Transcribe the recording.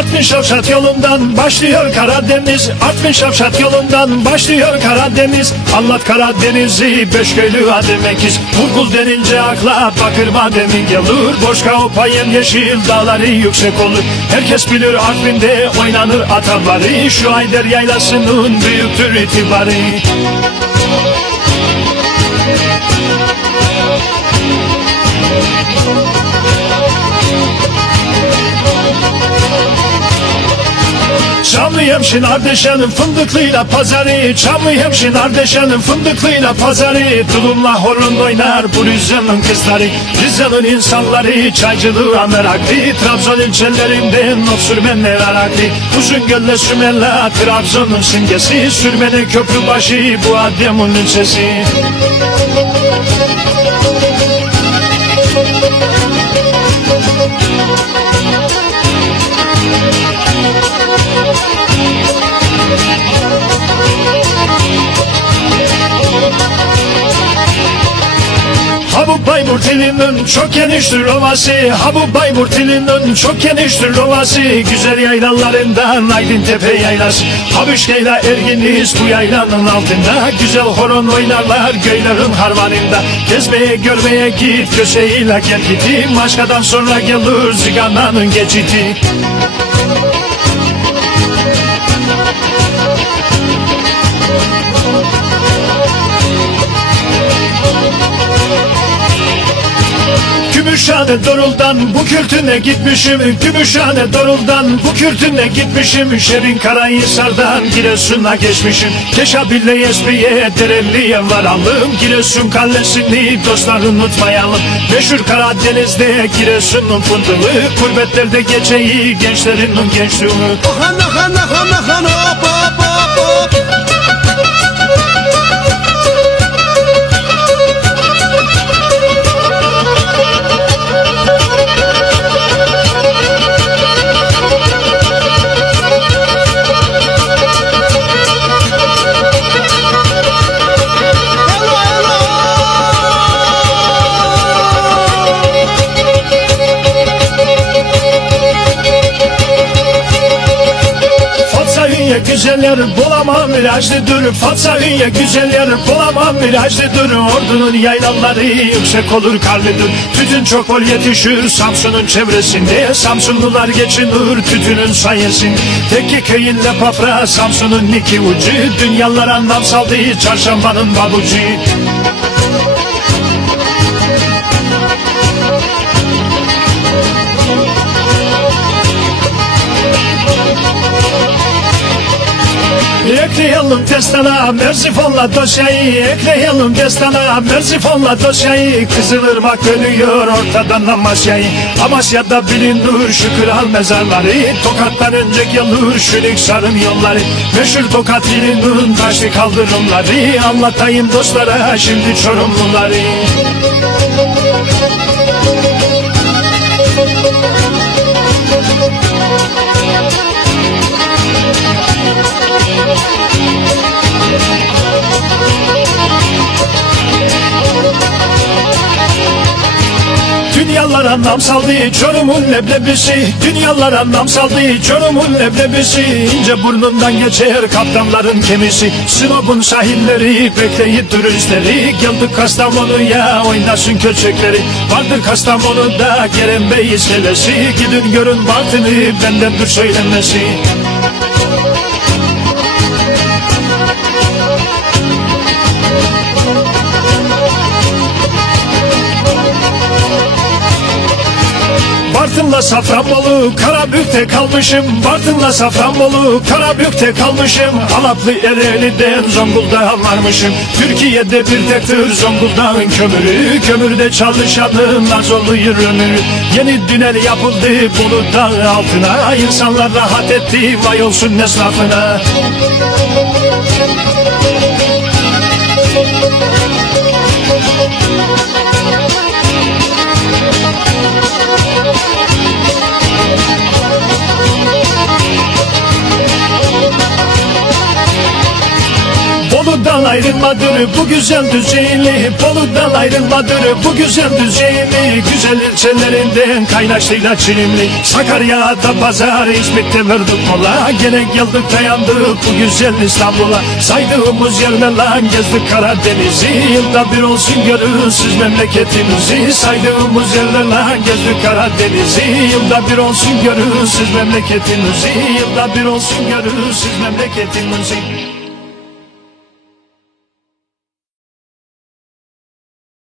Artvin Şavşat yolundan başlıyor Karadeniz. Artvin Şavşat yolundan başlıyor Karadeniz. Anlat Karadeniz'i, Beşköylü Ademekiz. Vurgul denince akla bakır bademi gelir. Boşka opayın yeşil dağları yüksek olur. Herkes bilir Artvin'de oynanır ataları. Şu Ayder yaylasının büyüktür itibarı. Çamlıhemşin Ardeşen'in fındıklıyla pazarı. Çamlıhemşin Ardeşen'in fındıklıyla pazarı. Tulumla horon oynar bu Rize'nin kızları. Rize'nin insanları çaycılığa meraklı. Trabzon ilçelerinden ot sürmenler araklı. Uzun gölle Sümerla Trabzon'un simgesi. Sürmene Köprübaşı bu Adıyaman ilçesi. Ha bu Bayburt ilinin çok geniştir ovası. Ha bu Bayburt ilinin çok geniştir ovası. Güzel yaylalarından Aydın Tepe yaylası. Habüşke'yle Erginiz bu yaylanın altında. Güzel horon oynarlar göylerin harmanında. Gezmeye görmeye git Köse'yle gel gidi. Maşka'dan sonra gelir Zigana'nın geçidi. Gümüşhane Dorul'dan bu kürtüne gitmişim. Gümüşhane Dorul'dan bu kürtüne gitmişim. Şerin Karahisar'dan Giresun'a geçmişim. Keşabil'le Yesbi'ye Dereli'ye varalım. Giresun Kalesi'ni dostlar unutmayalım. Meşhur Karadeniz'de Giresun'un fındığı. Gurbetlerde geçeyi gençlerin gençliği. Ohan ohan ohan ohan hop hop hop hop. Güzeller bulamam virajlıdır. Fatsa Hünye güzeller bulamam virajlıdır. Ordunun yaylaları yüksek olur karlıdır. Tütün çok bol yetişir Samsun'un çevresinde. Samsunlular geçinir tütünün sayesinde. Tekki köyünle Pafra Samsun'un iki ucu. Dünyalar anlam saldı çarşambanın babucu. Ekleyelim destana Merzifon'la dosyayı. Ekleyelim destana Merzifon'la dosyayı. Kızılırmak dönüyor ortadan Amasya'yı. Amasya'da bilinir Şükral mezarları. Tokat'tan önce gelir Şülüksar'ın yolları. Meşhur Tokat ilinin taşlı kaldırımları. Anlatayım dostlara şimdi Çorumluları. Dünyalara nam saldı Çorum'un leblebisi. Dünyalara nam saldı Çorum'un leblebisi. İnce burnundan geçer kaptanların gemisi. Sinop'un sahilleri bekleyip turistleri. Geldik Kastamonu'ya oynasın köçekleri. Vardır Kastamonu'da Kerem Bey iskelesi. Gidin görün Bartın'ı bendendir söylenmesi. Bartın'la Safranbolu Karabük'te kalmışım. Bartın'la Safranbolu Karabük'te kalmışım. Alaplı Ereğli'den Zonguldak'a varmışım. Türkiye'de bir tektir Zonguldak'ın kömürü. Kömürde çalışanın az oluyor ömrü. Yeni tünel yapıldı Bulutdağ altına. İnsanlar rahat etti vay olsun esnafına. Bolu'dan ayrılmadır bu güzel düzeyli, Bolu'dan ayrılmadır bu güzel düzeyli. Güzel ilçelerinden Kaynaşlı'yla Çilimli, Sakarya'da pazar, İzmit'te verdik mola. Gene geldik dayandık bu güzel İstanbul'a. Saydığımız yerlerle gezdik Karadeniz'i, yılda bir olsun görürsüz memleketimizi. Saydığımız yerlerle gezdik Karadeniz'i, yılda bir olsun görürsüz memleketimizi. Yılda bir olsun görürsüz memleketimizi.